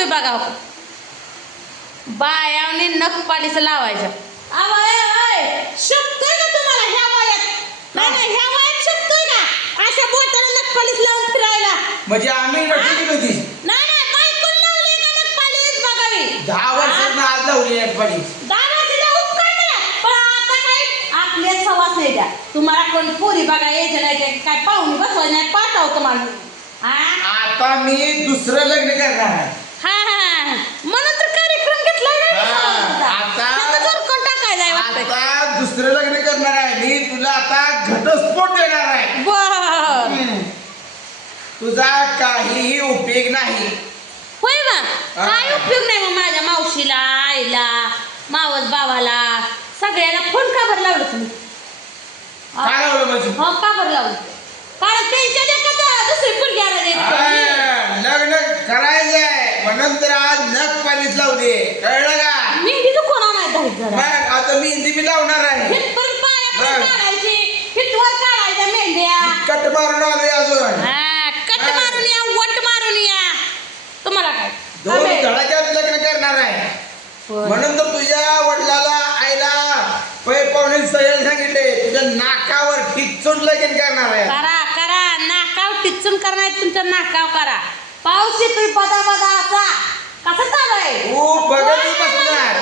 लावतोय बघा हो. बायावने नख पालिस लावायचं. का तुम्हाला ह्या वयात? नाही नाही ह्या वयात शोभतोय का? अशा बोटाला नख पालिस लावून फिरायला? म्हणजे आम्ही नटली होती नाही नाही बायकोन लावलंय का नख पालिस बघावी? दहा वर्षात आज लावली एक पाडी दादाजीला उपकार करा. पण आता काय? आपले सवास नाही द्या. तुम्हाला कोण पोरी बघा यायचं नाही ते काय पाहुणे बसवायचं नाही पाठवतो माणूस हा? आता मी दुसरं लग्न करणार आहे हा हा म्हणून तर कार्यक्रम घेतलाय ना मी हा, सवासाचा. आता- त्याचं जोर कोण टाकायलाय वाटतंय. आता दुसरं लग्न करणार आहे मी तुला आता घटस्फोट देणार आहे. बर हम्म. तुझा काहीही उपयोग नाही. होय बा. हा. काय उपयोग नाही मग माझ्या मावशीला आईला मावस भावाला? सगळ्यांना फोन का बरं लावलं तुम्ही? काय लावलं म्हणजे हो का बरं लावलं? कारण त्यांच्या देखत दुसरी पोरगी आला नाही हा, लग्न करायचंय. मग नंतर आज नख पालीच लावली कळलं का? मेहंदी तर कोणा नाही दहावीत जरा? मग आता मी हिंदी मी लावणार आहे हितपर्यंत पाया बरं. पण काढायची हितवर काढायच्या मेंढ्या कट मारून आलोय अजून हा, कट बरं. मारून या वट मारून या तुम्हाला काय दोन आबे. धडाक्यात लग्न करणार आहे होय. म्हणून तर तुझ्या वडिलाला आईला पै पाहुणे सहल सांगितले तुझ्या नाकावर टिचून लगीन करणार आहे. करा करा. नाकाव टिचून करणार तुमच्या नाकाव करा. पाऊस येतोय बदा बदा असा. कसं चालू आहे? तू बघत बसणार?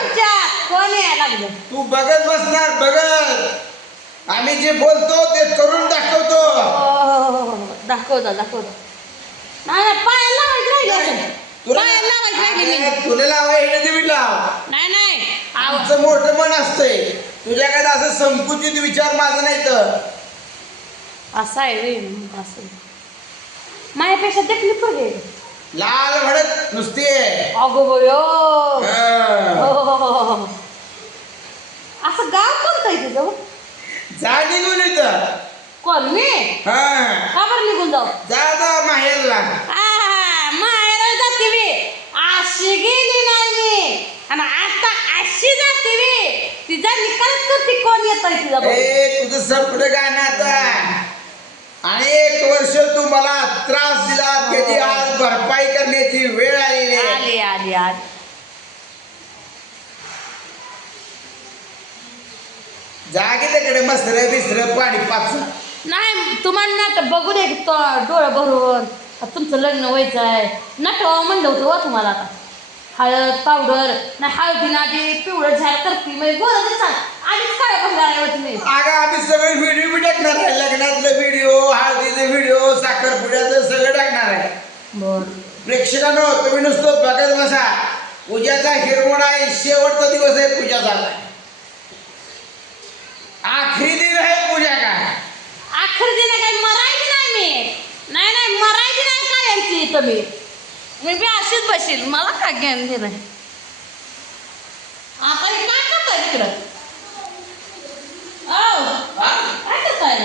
कोण यायला लागलं तू बघत बसणार बघत. आम्ही जे बोलतो ते करून दाखवतो. हो, दाखवता दाखवता. नाही नाही, पायाला. तुला पायाला लावायचं राहिले मी अरे, तुला लावाय हे तुम्ही लाव. नाही नाही. आव- आमचं मोठं मन असतंय. तुझ्याकडे असं संकुचित विचार माझं नाही तर असं आहे रे असं. माझ्यापेक्षा पोरगी आहे. लाल भडक नुसती आहे. अगो बयो हा. हो. असं गाव कोणतं आहे तुझं? जा निघून इथं. कोण मी? हा. का बरं निघून जाऊ? जा जा माहेरला आहा, माहेराला जाते मी अशी गेली नाही मी आणि आता अशी जाते मी तिचा निकालच करते कोण येत आहे तिचा भाऊ. ए तुझं सपड गाणं आता? अनेक वर्ष तू मला त्रास दिला त्याची आज भरपाई करण्याची वेळ आलेली आहे. आली आली आली. जागे तिकडे मसर बिसर पाणी पाचून. नाही तुम्हाला नाटक बघू दे डोळं भरून. आता तुमचं लग्न व्हायचं आहे नटवा म्हणलं होतं वा तुम्हाला आता. हळद पावडर नाही हळदीनं आधी पिवळं झाड करते म्हणजे गोरं दिसाल आधीच काय बघणार आहे तुम्ही? अगं आम्ही सगळे व्हिडिओ बी टाकणार आहे. लग्नातलं व्हिडिओ हळदीचं व्हिडिओ साखरपुड्याचं सगळं टाकणार आहे. बर. प्रेक्षकांनो तुम्ही नुसतं बघत बसा. पूजाचा हिरवण आहे. शेवटचा दिवस आहे पूजाचा. आखरी दिन आहे पूजा का? आखर दिना काही मरायची नाही मी. नाही नाही मरायची नाही काय यांची इथं मी बी अशीच बसेल मला काय ज्ञान दिलं आता काय का तिकडं औ, काय करताय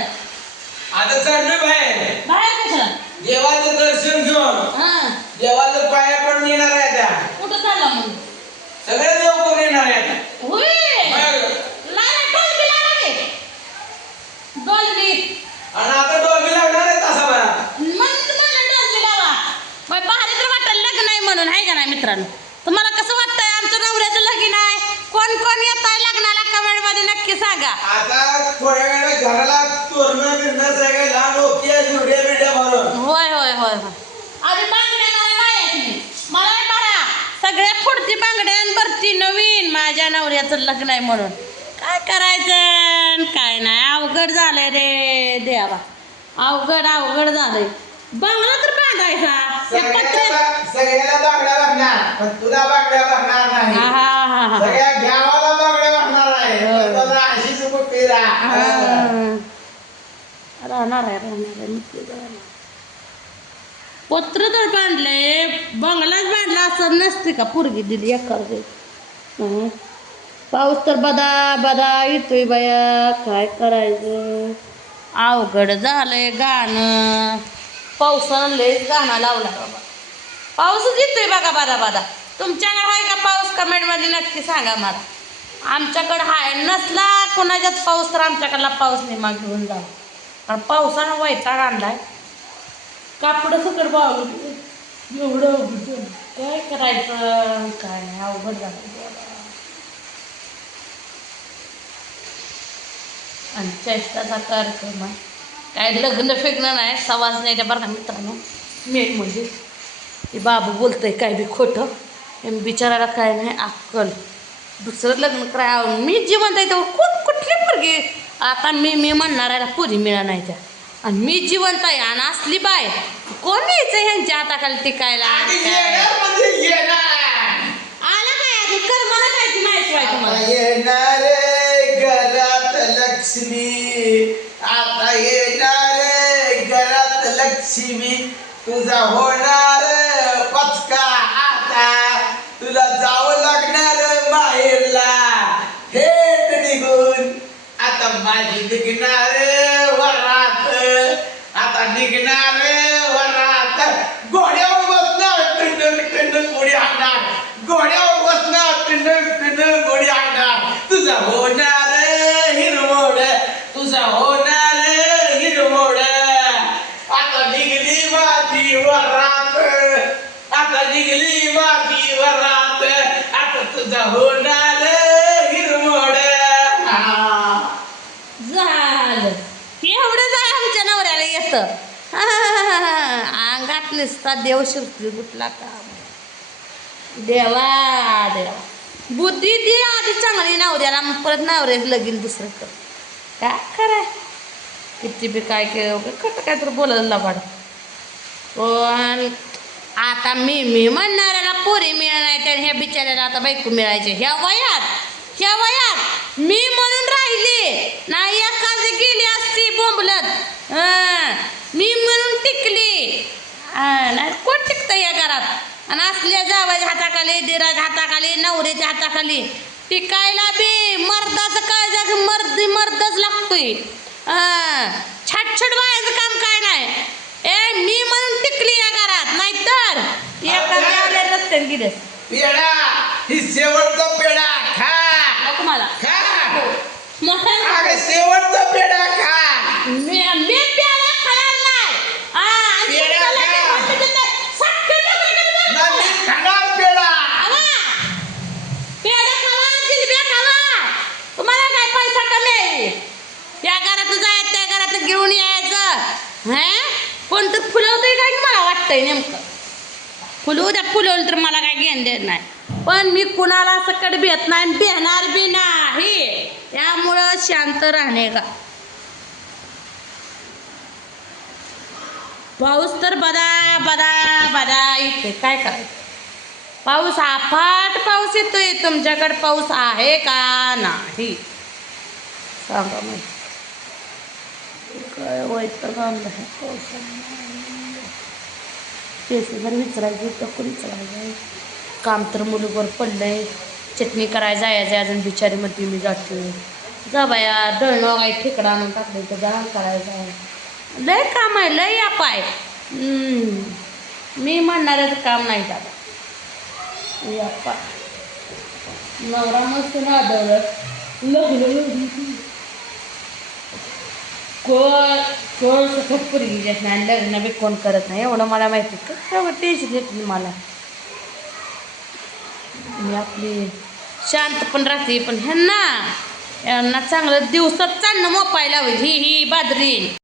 आता चढलोय बाहेर बाहेर कशाला देवाचं दर्शन घेऊन हा देवाचं पाया पण येणार आहे आता कुठं चालला मग सगळे देव करून येणार आहे आता होय मग. लाला डॉल्बी लावा रे डॉल्बी आणि आता डोलबी लागणार आहे तासाभरा मग तुम्हाला डॉल्बी लावा मग भारी तर वाटलं लग्न आहे म्हणून आहे का नाही मित्रांनो तुम्हाला कसं वाटतंय आमचं नवऱ्याचं लगीन आहे कोण कोण येत आहे लग्नाला कमेंटमध्ये नक्की सांगा आता थोड्या वेळाने घराला तोरणं बिरणं सगळ्या नोकिया जुड्या बिड्या भरून होय होय होय होय आधी बांगड्या मला बायाची मला बरा सगळ्या पुढची बांगड्या आणि भरती नवीन माझ्या नवऱ्याचं लग्न आहे म्हणून. काय करायचं काय नाही. अवघड झालंय रे देवा. अवघड अवघड झालंय. बांगला तर बांधायचा. सगळ्याला बांगड्या पण तुला बांगड्या हा नाही. हा हा हा सगळ्या गावाला बांगड्या लागणार आहे. पण तुला अशीच मोठी राहा. हा. राहणार आहे राहणार आहे. पत्र तर बांधले बंगलाच बांधला असं नसते का? पोरगी दिली एका हं. पाऊस तर बदा बदा येतोय बाया. काय करायचं? अवघड झालंय गाणं. पावसानं लयच गाणं लावला. बाबा पाऊसच येतोय बघा बादा बादा. तुमच्याकडे आहे का पाऊस? कमेंटमध्ये नक्की सांगा मला. आमच्याकडं हाय. नसला कोणाच्यात पाऊस तर आमच्याकडला पाऊस निमा घेऊन जावा कारण पावसानं वैताग आणलाय. कापड सकड बावलं. एवढं काय करायचं? काय अवघड झालं बाबा. आणि चेष्टाचा कार्यक्रम आहे काय लग्न फिरणं नाही सवासण्याच्या बरं का मित्रांनो. मेन म्हणजे ते बाबू बोलतंय काय बी खोटं. हे बिचाराला काय नाही अक्कल. दुसरं लग्न कराय मी जिवंत आहे तेव्हा कोण कुठली पोरगी? आता मी मी म्हणणाऱ्याला पुरी मिळा नाही त्या. आणि मी जिवंत आहे आणि असली बाय. कोण यायचं ह्यांच्या हाताखाली टिकायला? म्हणजे आला काय कर मला काय माहिती तुम्हाला? तुझा होणार पचका आता. तुला जावं लागणार बाहेरला. थेट निघून. आता माझी निघणार वरात. आता निघणार वरात. घोड्यावर बसणार टिंडल टंडन गोडी आणणार घोड्यावर बसणार टंडन टंडन गोडी आणणार तुझा होणार हिरवड तुझा हो हिरमोड आता निघली माझी वरात आता निघली माझी वरात आता तुझा होणार हिरमोड. झालं. एवढंच आमच्या नवऱ्याला येतं. अंगात का देव शिरती कुठला का? देवा देवा. बुद्धी दे आधी चांगली नवऱ्याला परत नवऱ्याच लगीन दुसरं कर. काय कराय किती बी काय केलं खट काय तर बोलायला वाढ पण आता मी मी म्हणणाऱ्याला पोरी मिळणार आणि ह्या बिचाऱ्याला आता बायको मिळायचे ह्या वयात ह्या वयात मी म्हणून राहिली. नाही एखादी गेली असती बोंबलत. मी म्हणून टिकली. नाही कोण टिकतं या घरात? आणि असल्या जावाच्या हाताखाली दिराज हाताखाली नवऱ्याच्या हाताखाली टिकायला बी मर्दाचं काय जाग? मर्द मर्दच लागतोय. हं. छटछट व्हायचं काम काय नाही. ए मी म्हणून टिकली या घरात. नाहीतर एखाद्या आल्या रस्त्याने गेले. पेढा. ही शेवटचा पेढा. खा. तुम्हाला खा. अगं शेवटचा पेढा खा. मी फुलवू द्या फुलवलं तर मला काय घेण देत नाही. पण मी कुणाला सकट भेट नाही आणि भेणार बी नाही. त्यामुळं शांत राहणे का? पाऊस तर बदा बदा बदा येते काय करायचं? पाऊस आफाट पाऊस येतोय. तुमच्याकडे पाऊस आहे का नाही? सांगा मग. काय वाईट पाऊस आणलं जर विचारायचे तर कोण विचारायचं काम तर मुलीवर आहे चटणी करायला जायचं अजून बिचारीमध्ये मी जाते जा बाया दळणं काय ठेकडा आणून टाकलं तर जा करायचं लय काम आहे लय या पाय मी म्हणणाऱ्याचं काम नाही दादा या पाय नवरा मस्त लग्न लग्न. कोण कोण सुखत पुरगी देत नाही आणि लग्न बी कोण करत नाही एवढं मला माहिती कसं टेन्शन येत नाही मला. मी आपली शांत पण राहते पण ह्यांना यांना चांगलं दिवसात चांगलं मोपायला हवी ही ही बाजरी